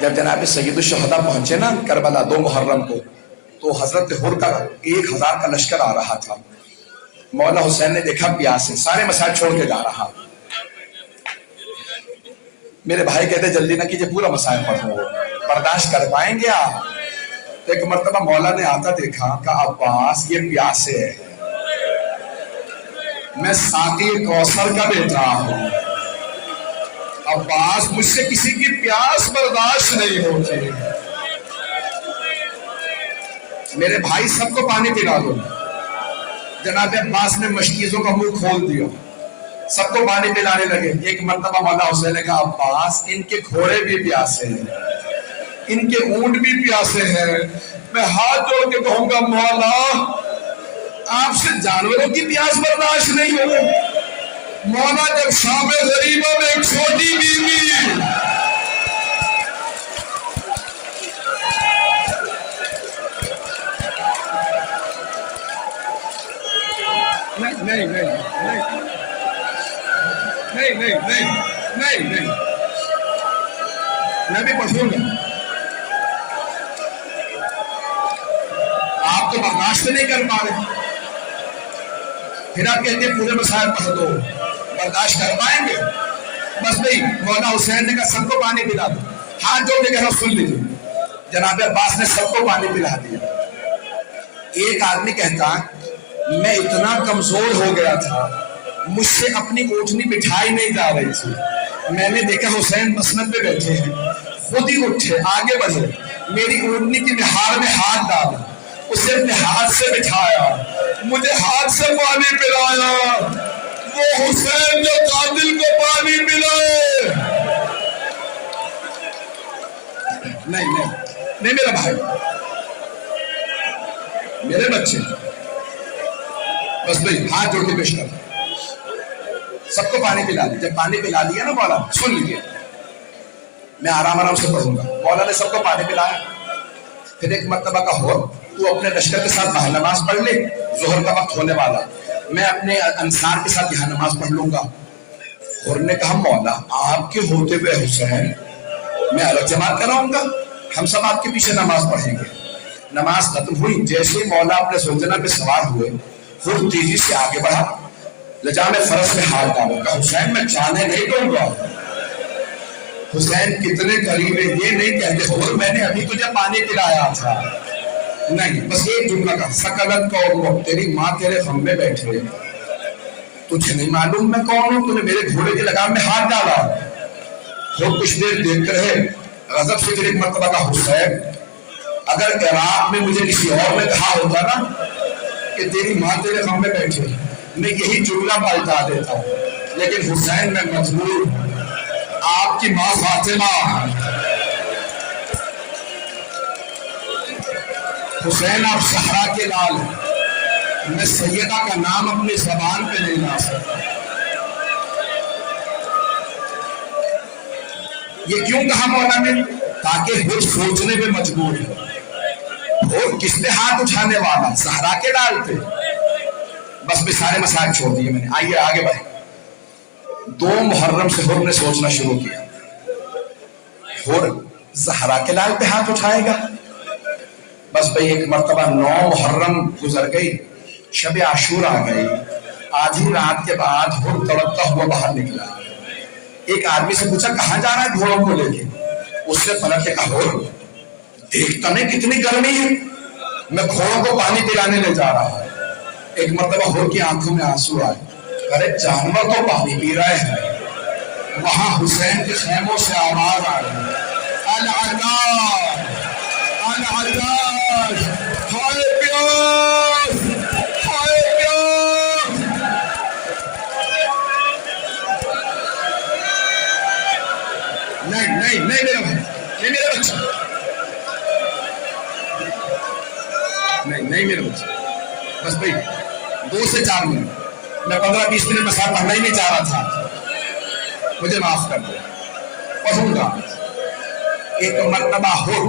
جب جناب سید الشہداء پہنچے نا کربلا 2 محرم کو، تو حضرت حر کا 1000 کا لشکر آ رہا تھا۔ مولا حسین نے دیکھا پیاس ہے، سارے مسائل چھوڑ کے جا رہا۔ میرے بھائی کہتے جلدی نہ کیجئے، پورا مسائل پڑھو، برداشت کر پائیں گے آپ؟ تو ایک مرتبہ مولا نے آتا دیکھا کہ عباس یہ پیاسے ہے، میں ساقی کوثر کا بیٹا ہوں، عباس مجھ سے کسی کی پیاس برداشت نہیں ہوتی، میرے بھائی سب کو پانی پلا دو۔ جناب عباس نے مشکیزوں کا منہ کھول دیا، سب کو پانی پلانے لگے۔ ایک مرتبہ مولا حسین نے کہا عباس ان کے گھوڑے بھی پیاسے ہیں، ان کے اونٹ بھی پیاسے ہیں، میں ہاتھ جوڑ کے کہوں گا مولا آپ سے جانوروں کی پیاس برداشت نہیں ہو۔ مولا جب شام غریبوں میں ایک چھوٹی بیوی نہیں میں بھی پڑھوں گا، آپ تو برداشت نہیں کر پا رہے، پھر آپ کہتے ہیں پورے مسائل پڑھ دو، برداشت کر پائیں گے؟ بس بھئی مولا حسین نے کہا سب کو پانی پلا دو، ہاتھ جوڑ کے کہا سن لیجیے۔ جناب عباس نے سب کو پانی پلا دیا۔ ایک آدمی کہتا میں اتنا کمزور ہو گیا تھا، مجھ سے اپنی اونٹنی بٹھائی نہیں جا رہی تھی، میں نے دیکھا حسین مسند پہ بیٹھے ہیں، خود ہی اٹھے آگے بڑھے، میری اونٹنی کی نہار میں ہاتھ ڈالا، اسے اپنے ہاتھ سے بٹھایا، مجھے ہاتھ سے پانی پلایا، وہ حسین جو قاتل کو پانی پلائے۔ نہیں میرا بھائی، میرے بچے، بس بھائی ہاتھ جوڑ کے پیش کر، سب کو پانی پلا دیا۔ جب پانی پلا دیا نا مولا، سن لیجیے میں آرام سے پڑھوں گا۔ مولا نے سب کو پانی پلایا، پھر ایک مرتبہ کا ہو تو اپنے لشکر کے ساتھ باہر نماز پڑھ لے، ظہر کا وقت ہونے والا، میں اپنے انصار کے ساتھ یہاں نماز پڑھ لوں گا۔ اور نے کہا مولا آپ کے ہوتے ہوئے حسین میں الگ جماعت کراؤں گا، ہم سب آپ کے پیچھے نماز پڑھیں گے۔ نماز ختم ہوئی، جیسے مولا اپنے سلطنہ پہ سوار ہوئے، خود تیزی سے آگے بڑھا، لجام فرس میں ہاتھ ڈالوں گا، حسین میں جانے نہیں دوں گا۔ حسین کتنے قریب ہے یہ نہیں کہتے اور میں نے ابھی تجھے پانی پلایا تھا، نہیں، بس ایک جملہ کا سکلت کو تیری ماں تیرے غم میں بیٹھے، تجھے نہیں معلوم میں کون ہوں، تو نے میرے گھوڑے کے لگام میں ہاتھ ڈالا۔ خود کچھ دیر دیکھ کر ہے غضب سے ایک مرتبہ کا حسین اگر عراق میں مجھے کسی اور نے کہا ہوتا نا کہ تیری ماں تیرے غم میں بیٹھے، میں یہی جملہ پلٹا دیتا ہوں، لیکن حسین میں مجبور، آپ کی ماں فاطمہ، حسین آپ صحرا کے لال، میں سیدہ کا نام اپنی زبان پہ نہیں لا سکتا۔ یہ کیوں کہا مولا نے؟ تاکہ وہ سوچنے پہ مجبور ہے، اور کس نے ہاتھ اٹھانے والا؟ صحرا کے لال تھے۔ بس بھی سارے مسائل چھوڑ دیے میں نے، آئیے آگے بڑھیں۔ 2 محرم سے حر نے سوچنا شروع کیا، حر زہرا کے لال پہ ہاتھ اٹھائے گا؟ بس بھئی ایک مرتبہ 9 محرم گزر گئی، شب عاشور آ گئی، آدھی رات کے بعد حر تڑپتا ہوا باہر نکلا، ایک آدمی سے پوچھا کہاں جا رہا ہے گھوڑوں کو لے کے؟ اس نے پلٹ کے کہا حر دیکھتا نہیں کتنی گرمی ہے، میں گھوڑوں کو پانی پلانے لے جا رہا ہوں۔ ایک مرتبہ حر کی آنکھوں میں آنسو آئے، ارے جانور تو پانی پی رہے ہیں۔ وہاں حسین کے خیموں سے آواز آ رہی ہے، العطاش العطاش، ہائے پیاس ہائے پیاس۔ نہیں میرا بھائی، نہیں میرا بچہ، نہیں میرا بچہ، بس بھائی 2 سے 4 منٹ، میں 15-20 منٹ میں ساتھ پڑھنا ہی نہیں چاہ رہا تھا، مجھے معاف کر دو، پڑھوں گا۔ ایک مرتبہ حر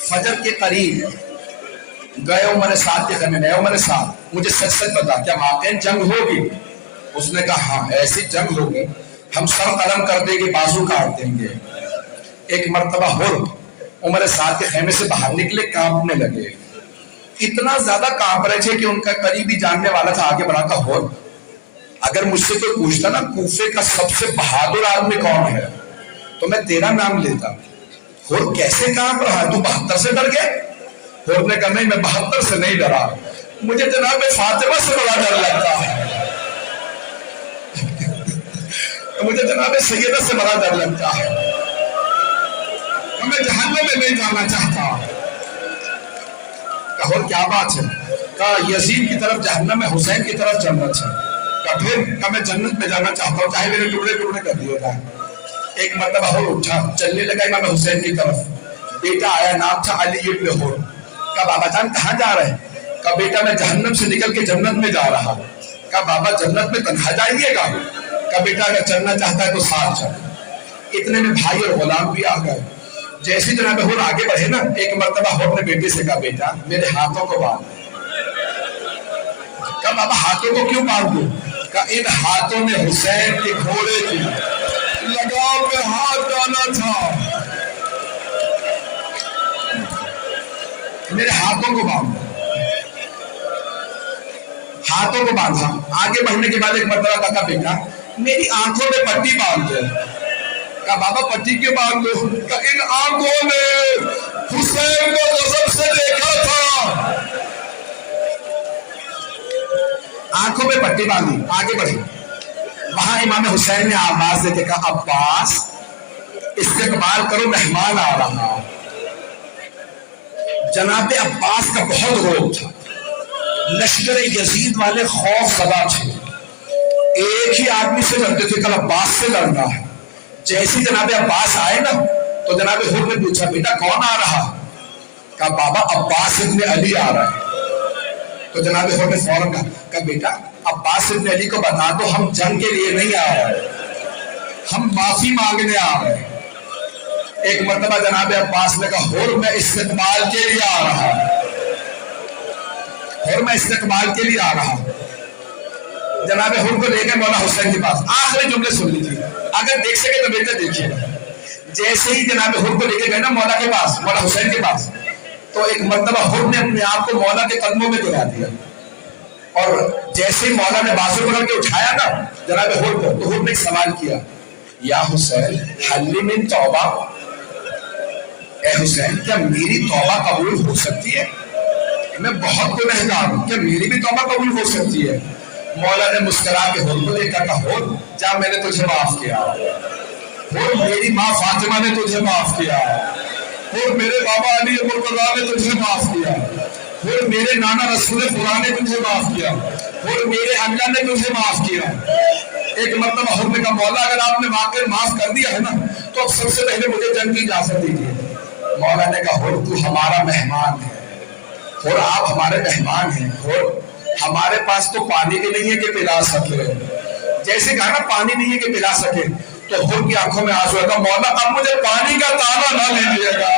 فجر کے قریب گئے عمر سعد کے خیمے میں، عمر سعد مجھے سچ سچ بتا کیا واقعی جنگ ہوگی؟ اس نے کہا ہاں ایسی جنگ ہوگی، ہم سر قلم کر دیں گے، بازو کاٹ دیں گے۔ ایک مرتبہ ہور عمر سعد کے خیمے سے باہر نکلے، کانپنے لگے، اتنا زیادہ کانپ رہے تھے کہ ان کا قریبی جاننے والا تھا، آگے بڑھا کہا ہور اگر مجھ سے کوئی پوچھتا نا کوفے کا سب سے بہادر آدمی کون ہے تو میں تیرا نام لیتا۔ ہور کیسے کانپ رہا ہے، تو 72 سے ڈر گئے؟ ہور نے کہا نہیں، میں 72 سے نہیں ڈرا، مجھے جناب فاطمہ سے بڑا ڈر لگتا ہے، مجھے جناب سیدہ سے بڑا ڈر لگتا ہے، میں جہنم میں نہیں جانا چاہتا۔ کہا اور کیا بات ہے؟ کہا یزید کی طرف جہنم ہے، حسین کی طرف جنت ہے۔ کہا پھر؟ کہا میں جنت میں جانا چاہتا ہوں، چاہے میرے ٹکڑے ٹکڑے کر دیے جائیں۔ ایک مرتبہ ہور اٹھا، چلنے لگا امام حسین کی طرف، بیٹا آیا، نام تھا علی ابن ہور۔ کہا بابا جان کہاں جا رہے ہیں؟ کہا بیٹا میں جہنم سے نکل کے جنت میں جا رہا۔ کہا بابا جنت میں تنہا جائیے گا؟ کہا بیٹا اگر چلنا چاہتا ہے تو ساتھ چل۔ اتنے میں بھائی اور غلام بھی آ گئے۔ جیسے جناب ہور آگے بڑھے نا، ایک مرتبہ ہور نے بیٹے سے کہا بیٹا میرے ہاتھوں کو باندھ۔ کہا بابا ہاتھوں کو کیوں باندھ دوں؟ کہا ان ہاتھوں نے حسین کے گھوڑے کی لگام میں ہاتھ ڈالا تھا، میرے ہاتھوں کو باندھ۔ ہاتھوں کو باندھا۔ آگے بڑھنے کے بعد ایک مرتبہ کہا بیٹا میری آنکھوں میں پٹی باندھ دے۔ کہا بابا پٹی کیوں باندھ دو؟ کہا ان آنکھوں نے حسین کو غضب سے دیکھا تھا۔ آنکھوں میں پٹی باندھی، آگے بڑھے۔ وہاں امام حسین نے آواز دے کے کہا عباس استقبال کرو، مہمان آ رہا۔ جناب عباس کا بہت روب تھا، لشکر یزید والے خوف زدہ تھے، ایک ہی آدمی سے ڈرتے تھے، کل عباس سے لڑنا ہے۔ جیسے جناب عباس آئے نا تو جناب ہور نے پوچھا بیٹا کون آ رہا؟ کہا بابا عباس ابن علی آ رہا ہے۔ تو جناب ہور نے فوراً کہا بیٹا عباس ابن علی کو بتا دو ہم جنگ کے لیے نہیں آ رہے، ہم معافی مانگنے آ رہے ہیں۔ ایک مرتبہ جناب عباس نے کہا ہور میں استقبال کے لیے آ رہا، ہور میں استقبال کے لیے آ رہا۔ جناب ہور کو لے گئے مولا حسین کے پاس۔ آخری جملے سن لیجیے، اگر دیکھ سکے تو بیٹا دیکھیے۔ جیسے ہی جناب ہور کو لے کے گئے نا مولا کے پاس، مولا حسین کے پاس، تو ایک مرتبہ ہور نے اپنے آپ کو مولا کے قدموں میں گرا دیا، اور جیسے ہی مولا نے بازو پکڑ کے اٹھایا نا جناب ہور کو، تو ہور نے ایک سوال کیا یا حسین حل من توبہ، اے حسین کیا میری توبہ قبول ہو سکتی ہے؟ میں بہت گنہگار ہوں، کیا میری بھی توبہ قبول ہو سکتی ہے؟ مولا نے مسکرا کے ہور کو دیکھا، کہا ہور جا میں نے تجھے معاف کیا، ہور میری ماں فاطمہ نے تجھے معاف کیا، ہور میرے بابا علی مرتضیٰ نے تجھے معاف کیا، ہور میرے نانا رسول خدا نے تجھے معاف کیا، ہور میرے اللہ نے تجھے معاف کیا۔ ایک مرتبہ ہور نے کہا مولا اگر آپ نے واقعی معاف کر دیا ہے نا تو اب سب سے پہلے مجھے جنگ کی اجازت دیجیے۔ مولا نے کہا ہور تو ہمارا مہمان ہے، ہور آپ ہمارے مہمان ہیں، ہور ہمارے پاس تو پانی بھی نہیں ہے کہ پلا سکے۔ جیسے کہا نا پانی نہیں ہے کہ پلا سکے، تو ہور کی آنکھوں میں آنسو آیا، مولا اب مجھے پانی کا تانا نہ لیجیے گا،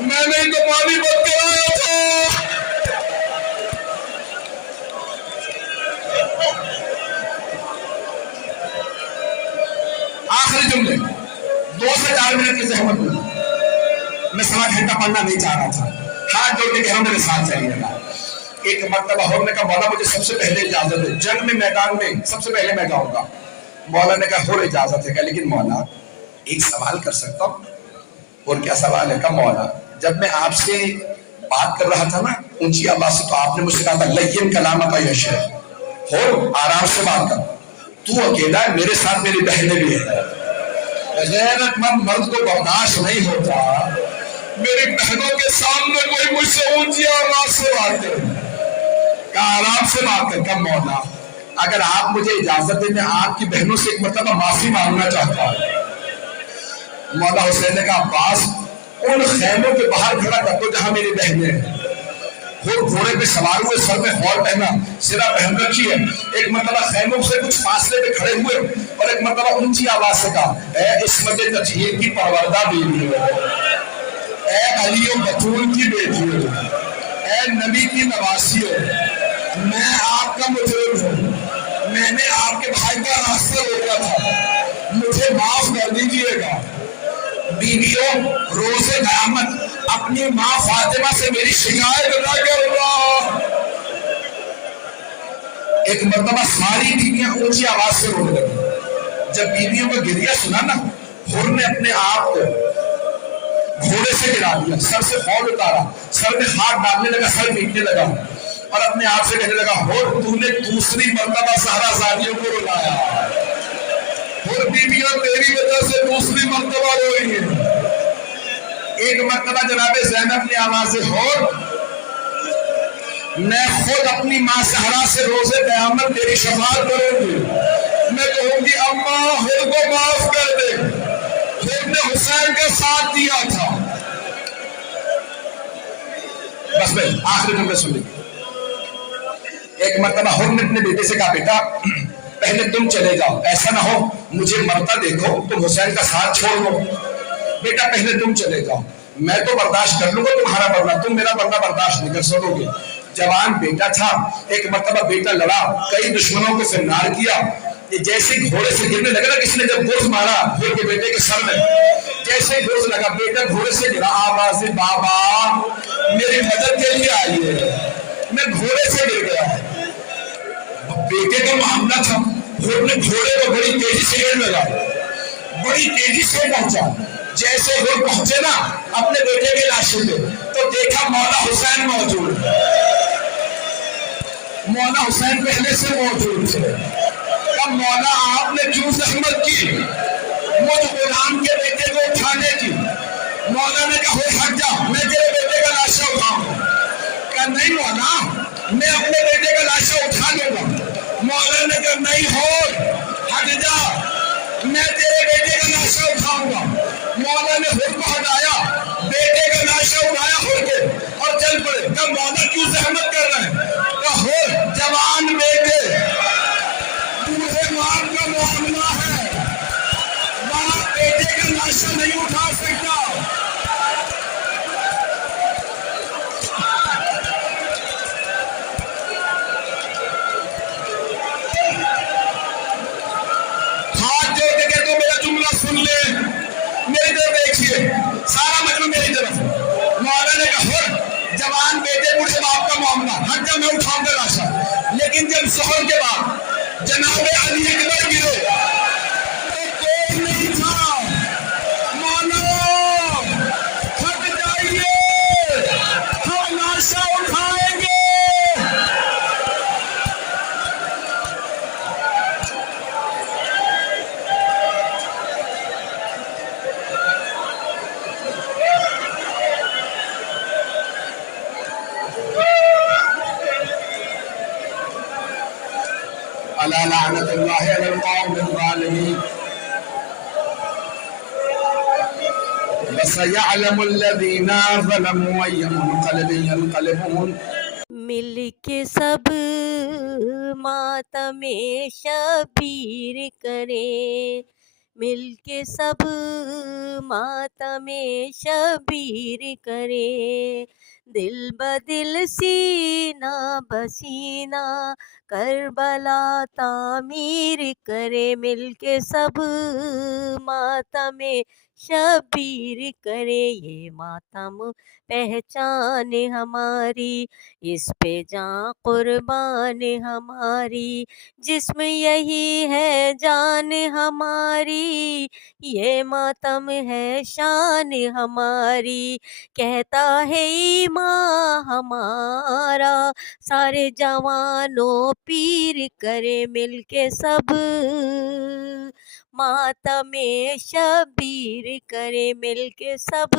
میں نے تو پانی بند کرایا تھا۔ آخری جملے 2 سے 4 منٹ کی زحمت ہوئی، میں 1.25 گھنٹہ پڑھنا نہیں چاہ رہا تھا، ہاتھ جوڑ کے میرے ساتھ چلیے گا۔ ایک مرتبہ ہور نے کہا مولا مجھے سب سے پہلے اجازت ہے، جنگ میں میدان میں سب سے پہلے میں جاؤں گا۔ مولا نے کہا ہور اجازت ہے، لیکن مولا ایک سوال کر سکتا ہوں؟ اور کیا سوال ہے؟ کہا مولا جب میں آپ سے بات کر رہا تھا نا اونچی آواز سے تو آپ نے مجھ سے کہا تھا لین کلامہ کا یش ہے، ہور آرام سے بات کر، تو اکیلا ہے، میرے ساتھ میری بہنیں بھی ہیں، غیرت مند مرد کو برداشت نہیں ہوتا میری بہنوں کے سامنے کوئی مجھ سے اونچی آواز سے بات کرے، کہا آرام سے بات کر۔ کہا مولا اگر آپ مجھے اجازت دیں میں آپ کی بہنوں سے ایک مرتبہ معافی مانگنا چاہتا ہوں۔ مولا حسین نے کہا عباس ان خیموں کے باہر کھڑا کر دو جہاں میری بہنیں ہیں۔ وہ گھوڑے پہ سوار ہوئے، سر میں خور پہنا، سرا پہن رکھی ہے، ایک مرتبہ خیموں سے کچھ فاصلے پہ کھڑے ہوئے اور ایک مرتبہ اونچی آواز سے کہا اے عصمت تطہیر کی پروردہ بیوی ہو، اے علی و بطول کی بیٹی ہو، اے نبی کی نواسی ہو، میں آپ کا مجرم ہوں، میں نے آپ کے بھائی کا راستہ روکا تھا، مجھے معاف کر دیجئے گا۔ بیویوں روز قیامت اپنی ماں فاطمہ سے میری شکایت نہ کرنا. ایک مرتبہ ساری بیویاں اونچی آواز سے رونے لگی. جب بیویوں کا گریہ سنا نا، حور نے اپنے آپ کو گھوڑے سے گرا دیا، سر سے خول اتارا، سر میں ہاتھ ڈالنے لگا، سر پیٹنے لگا اور اپنے آپ سے کہنے لگا، حور تو نے دوسری مرتبہ زہرا زادیوں کو رلایا، حور بیویاں تیری وجہ سے دوسری مرتبہ روئی ہیں. ایک مرتبہ جناب زینب نے آواز سے، حور میں خود اپنی ماں زہرا سے روز قیامت تیری شفاعت کروں گی. میں کہوں گی اماں حور کو معاف کر دے، حور نے حسین کا ساتھ دیا تھا. بس میں آخری جملے سن لیجیے. ایک مرتبہ حور نے اپنے بیٹے سے کہا، بیٹا پہلے تم چلے جاؤ، ایسا نہ ہو مجھے مرتا دیکھو تم حسین کا ساتھ چھوڑ دو. بیٹا پہلے تم چلے جاؤ، میں تو برداشت کر لوں گا تمہارا مرنا، تم میرا مرنا برداشت نہیں کر سکو گے. جوان بیٹا تھا. ایک مرتبہ بیٹا لڑا، کئی دشمنوں کو فرنار کیا. یہ جیسے گھوڑے سے گرنے لگا نا، کسی نے جب گوشت مارا حور کے بیٹے کے سر میں، جیسے گوشت لگا بیٹا گھوڑے سے گرا. آواز بابا میری مدد کے لیے آئیے، میں گھوڑے سے گر گیا. بیٹے کا معاملہ تھا. حور نے گھوڑے کو بڑی تیزی سے گرنے لگا، بڑی تیزی سے پہنچا. جیسے حور پہنچے نا اپنے بیٹے کے لاشے پہ، تو دیکھا مولا حسین موجود. مولا حسین پہلے سے موجود تھے. اب مولا آپ نے کیوں زحمت کی مجھ غلام کے بیٹے کو اٹھانے کی؟ مولا نے کہا حور ہٹ جا، میں تیرے بیٹے کا لاشا اٹھاؤں. کہا نہیں مولا میں اپنے بیٹے کا لاشا اٹھا لوں گا. مولا نے کہا نہیں حور ہٹ جا، میں تیرے بیٹے کا لاشا اٹھاؤں گا. مولا نے حور کو ہٹایا، بیٹے کا لاشا اٹھایا حور کے اور چل پڑے. کہا مولا کیوں زحمت کر رہے ہیں؟ کہا حور جوان بیٹے بوڑھے باپ کا معاملہ ہے، باپ بیٹے کا لاشا نہیں اٹھا سکتا. ہاتھ جوڑ کے کہتے ہو میرا جملہ سن لے، میری طرف دیکھیے، سارا مجمع میری طرف. مولا نے کہا حور جوان بیٹے بوڑھے باپ کا معاملہ، ہٹ جا میں اٹھاؤں گا لاشا. لیکن جب ظہر کے بعد جناب علی اکبر گرے تو کوئی نہیں تھا. مولا ہٹ جائیے، ہم لاشا اٹھائیں گے. الا لعنت اللہ علی القوم الظالمین. وسيعلم الذين ظلموا أي منقلب ينقلبون. مل کے سب ماتم شبیر کرے، مل کے سب ماتم شبیر کرے، دل بدل سینہ بسینہ کربلا تعمیر کرے. مل کے سب ماتم شبیر کرے، یہ ماتم پہچان ہماری، اس پہ جاں قربان ہماری، جسم یہی ہے جان ہماری، یہ ماتم ہے شان ہماری. کہتا ہے ایمان ہمارا سارے جوانوں پیر کرے، مل کے سب ماتم شبیر کرے، مل کے سب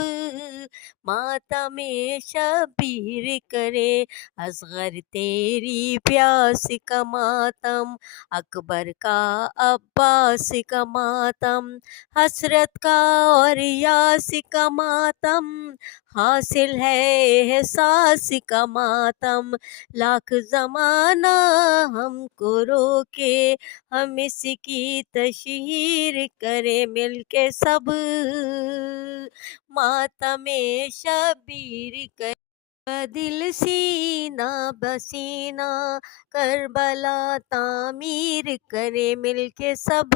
ماتم شبیر کرے. اصغر تیری پیاس کا ماتم، اکبر کا عباس کا ماتم، حسرت کا اور یاس کا ماتم، حاصل ہے احساس کا ماتم. لاکھ زمانہ ہم کو روکے ہم اس کی تشہیر کرے، مل کے سب ماتم شبیر کرے. دل سینہ بسینہ کربلا تعمیر کرے، مل کے سب